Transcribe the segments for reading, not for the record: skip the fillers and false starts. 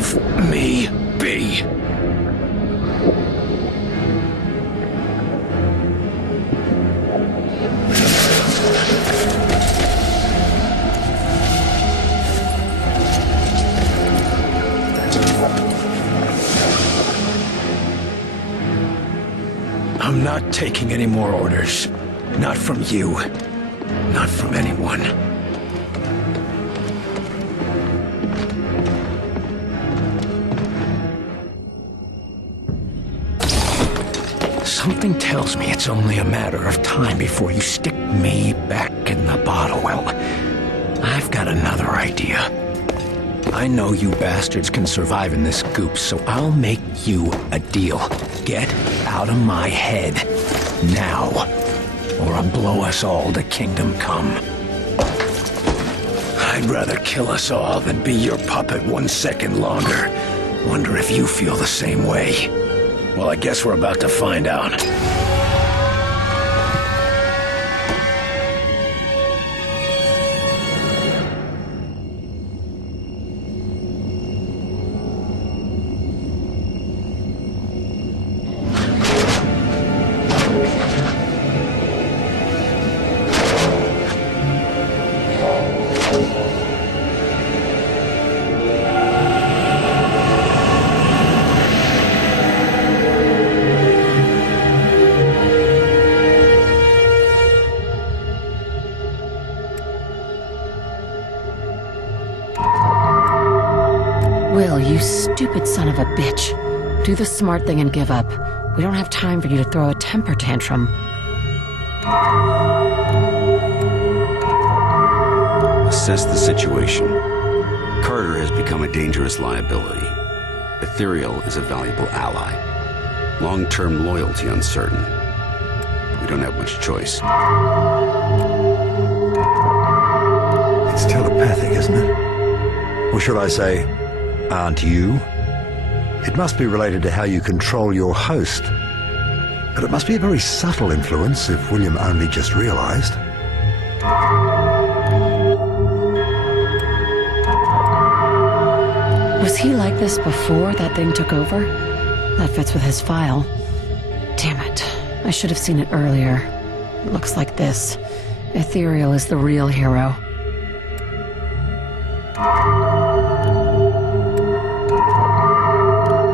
Leave me be. I'm not taking any more orders. Not from you. Not from anyone. Something tells me it's only a matter of time before you stick me back in the bottle. Well, I've got another idea. I know you bastards can survive in this goop, so I'll make you a deal. Get out of my head. Now. Or I'll blow us all to kingdom come. I'd rather kill us all than be your puppet 1 second longer. Wonder if you feel the same way. Well, I guess we're about to find out. Will, you stupid son of a bitch. Do the smart thing and give up. We don't have time for you to throw a temper tantrum. Assess the situation. Carter has become a dangerous liability. Ethereal is a valuable ally. Long-term loyalty uncertain. We don't have much choice. It's telepathic, isn't it? Or should I say, aren't you? It must be related to how you control your host. But it must be a very subtle influence if William only just realized. Was he like this before that thing took over? That fits with his file. Damn it. I should have seen it earlier. It looks like this. Ethereal is the real hero.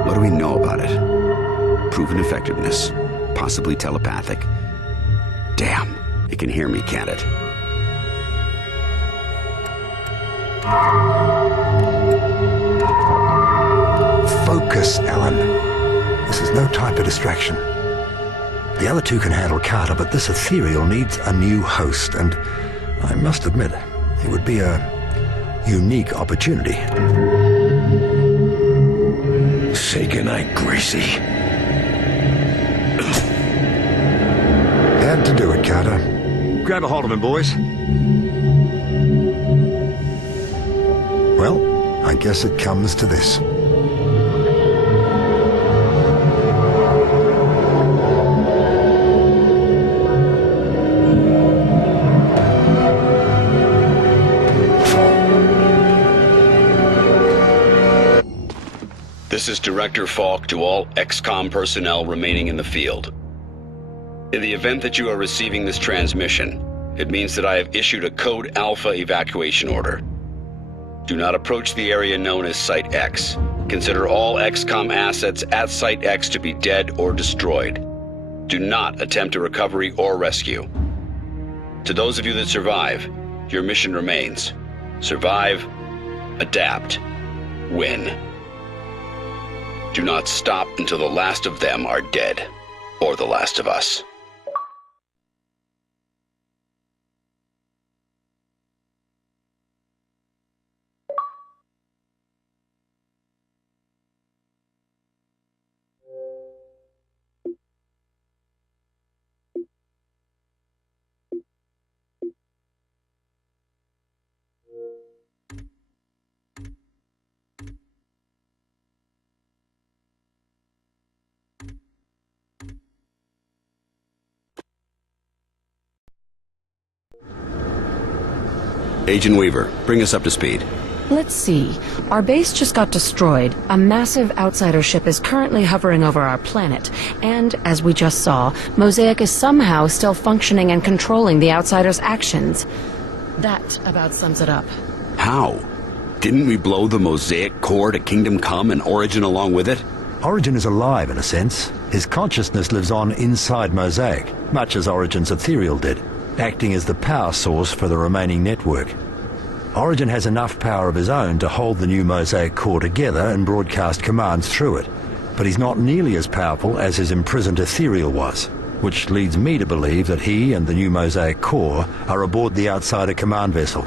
What do we know about it? Proven effectiveness. Possibly telepathic. Damn, it can hear me, can't it? Focus, Alan. This is no time for distraction. The other two can handle Carter, but this Ethereal needs a new host, and I must admit, it would be a unique opportunity. Say goodnight, Gracie. Had to do it, Carter. Grab a hold of him, boys. Well, I guess it comes to this. This is Director Falk to all XCOM personnel remaining in the field. In the event that you are receiving this transmission, it means that I have issued a Code Alpha evacuation order. Do not approach the area known as Site X. Consider all XCOM assets at Site X to be dead or destroyed. Do not attempt a recovery or rescue. To those of you that survive, your mission remains. Survive, adapt, win. Do not stop until the last of them are dead, or the last of us. Agent Weaver, bring us up to speed. Let's see. Our base just got destroyed. A massive outsider ship is currently hovering over our planet. And, as we just saw, Mosaic is somehow still functioning and controlling the outsider's actions. That about sums it up. How? Didn't we blow the Mosaic core to Kingdom Come and Origin along with it? Origin is alive in a sense. His consciousness lives on inside Mosaic, much as Origin's ethereal did, acting as the power source for the remaining network. Origin has enough power of his own to hold the new Mosaic core together and broadcast commands through it, but he's not nearly as powerful as his imprisoned ethereal was, which leads me to believe that he and the new Mosaic core are aboard the Outsider command vessel.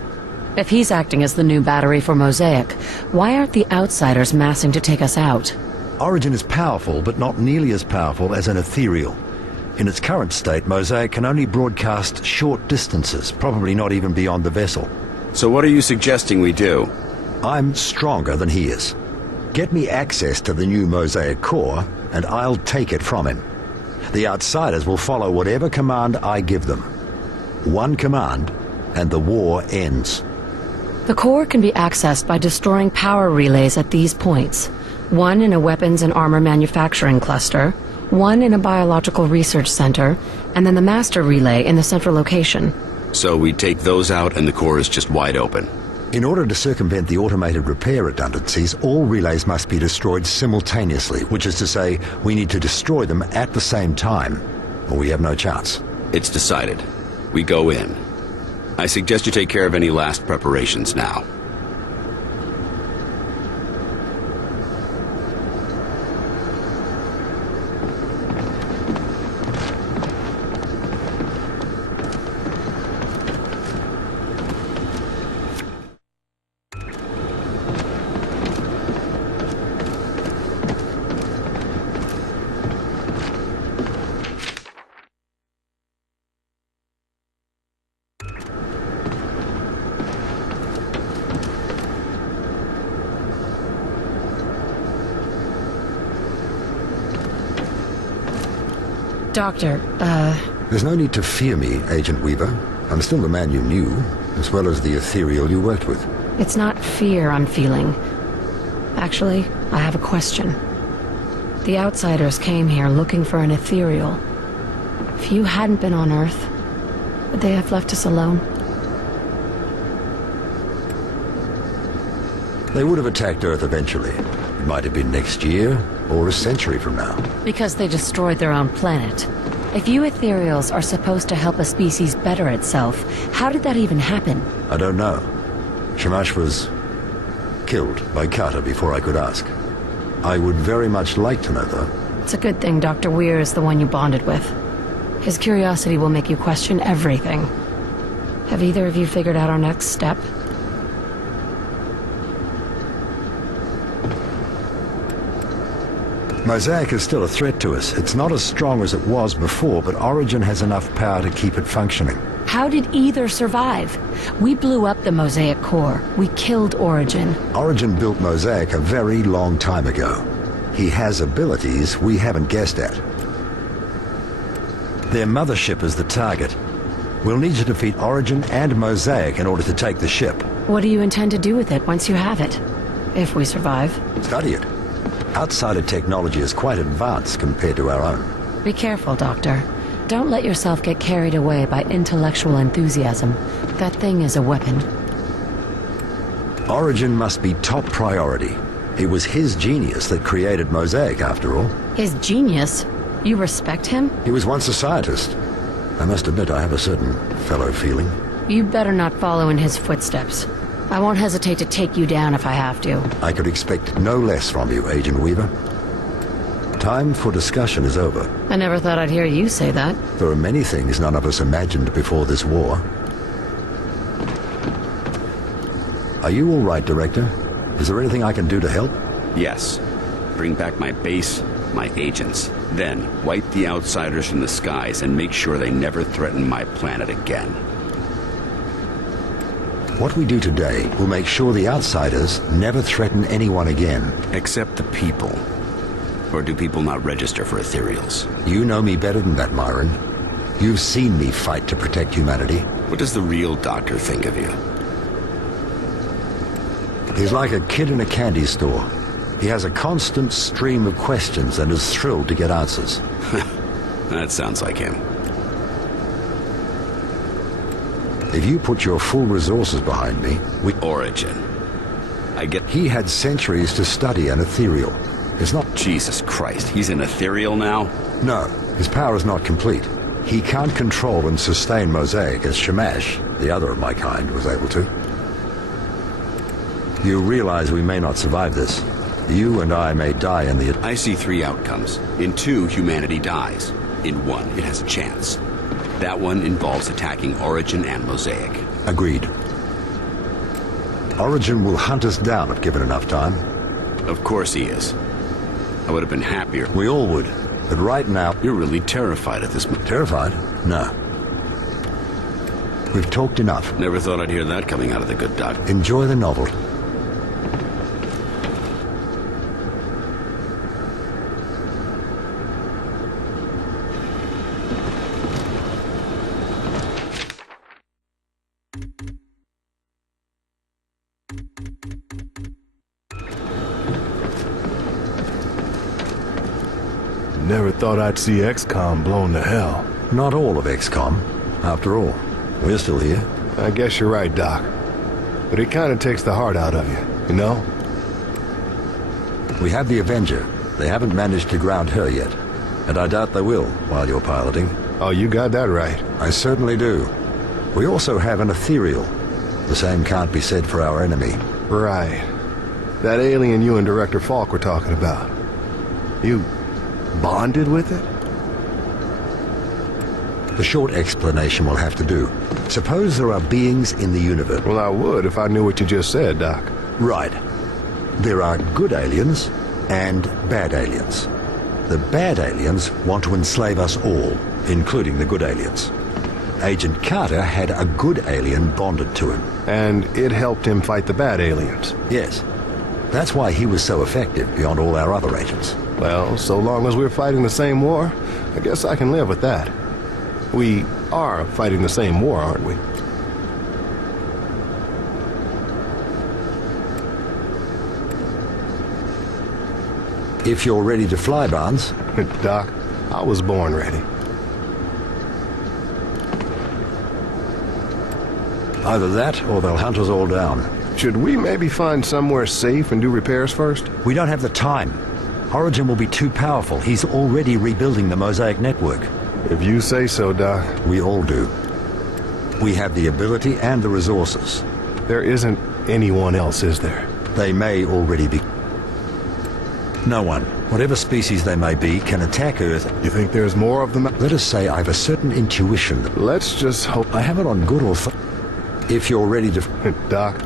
If he's acting as the new battery for Mosaic, why aren't the outsiders massing to take us out? Origin is powerful, but not nearly as powerful as an ethereal. In its current state, Mosaic can only broadcast short distances, probably not even beyond the vessel. So what are you suggesting we do? I'm stronger than he is. Get me access to the new Mosaic core, and I'll take it from him. The Outsiders will follow whatever command I give them. One command, and the war ends. The core can be accessed by destroying power relays at these points. One in a weapons and armor manufacturing cluster, one in a biological research center, and then the master relay in the central location. So we take those out and the core is just wide open. In order to circumvent the automated repair redundancies, all relays must be destroyed simultaneously, which is to say, we need to destroy them at the same time, or we have no chance. It's decided. We go in. I suggest you take care of any last preparations now. Doctor, There's no need to fear me, Agent Weaver. I'm still the man you knew, as well as the ethereal you worked with. it's not fear I'm feeling. Actually, I have a question. The outsiders came here looking for an ethereal. If you hadn't been on Earth, would they have left us alone? They would have attacked Earth eventually. It might have been next year, or a century from now. Because they destroyed their own planet. If you ethereals are supposed to help a species better itself, how did that even happen? I don't know. Shamash was killed by Carter before I could ask. I would very much like to know, though. It's a good thing Dr. Weir is the one you bonded with. His curiosity will make you question everything. Have either of you figured out our next step? Mosaic is still a threat to us. It's not as strong as it was before, but Origin has enough power to keep it functioning. How did either survive? We blew up the Mosaic core. We killed Origin. Origin built Mosaic a very long time ago. He has abilities we haven't guessed at. Their mothership is the target. We'll need to defeat Origin and Mosaic in order to take the ship. What do you intend to do with it once you have it? If we survive. Study it. Outsider technology is quite advanced compared to our own. Be careful, Doctor. Don't let yourself get carried away by intellectual enthusiasm. That thing is a weapon. Origin must be top priority. It was his genius that created Mosaic, after all. His genius? You respect him? He was once a scientist. I must admit I have a certain fellow feeling. You better not follow in his footsteps. I won't hesitate to take you down if I have to. I could expect no less from you, Agent Weaver. Time for discussion is over. I never thought I'd hear you say that. There are many things none of us imagined before this war. Are you all right, Director? Is there anything I can do to help? Yes. Bring back my base, my agents. Then, wipe the outsiders from the skies and make sure they never threaten my planet again. What we do today will make sure the outsiders never threaten anyone again. Except the people. Or do people not register for ethereals? You know me better than that, Myron. You've seen me fight to protect humanity. What does the real doctor think of you? He's like a kid in a candy store. He has a constant stream of questions and is thrilled to get answers. That sounds like him. If you put your full resources behind me, Origin. I get... He had centuries to study an ethereal. It's not... Jesus Christ, he's an ethereal now? No, his power is not complete. He can't control and sustain Mosaic as Shamash, the other of my kind, was able to. You realize we may not survive this. You and I may die in the... I see 3 outcomes. In 2, humanity dies. In 1, it has a chance. That one involves attacking Origin and Mosaic. Agreed. Origin will hunt us down if given enough time. Of course he is. I would have been happier. We all would. But right now... You're really terrified at this moment. Terrified? No. We've talked enough. Never thought I'd hear that coming out of the good doc. Enjoy the novel. Never thought I'd see XCOM blown to hell. Not all of XCOM. After all, we're still here. I guess you're right, Doc. But it kind of takes the heart out of you, you know? We have the Avenger. They haven't managed to ground her yet. And I doubt they will while you're piloting. Oh, you got that right. I certainly do. We also have an ethereal. The same can't be said for our enemy. Right. That alien you and Director Falk were talking about. You bonded with it? The short explanation will have to do. Suppose there are beings in the universe. Well, I would if I knew what you just said, Doc. Right. There are good aliens and bad aliens. The bad aliens want to enslave us all, including the good aliens. Agent Carter had a good alien bonded to him. And it helped him fight the bad aliens? Yes. That's why he was so effective beyond all our other agents. Well, so long as we're fighting the same war, I guess I can live with that. We are fighting the same war, aren't we? If you're ready to fly, Barnes. Doc, I was born ready. Either that, or they'll hunt us all down. Should we maybe find somewhere safe and do repairs first? We don't have the time. Origin will be too powerful. He's already rebuilding the Mosaic network. If you say so, Doc. We all do. We have the ability and the resources. There isn't anyone else, is there? They may already be. No one, whatever species they may be, can attack Earth. You think there's more of them? Let us say I have a certain intuition that... Let's just hope... I have it on good authority. If you're ready to... Doc,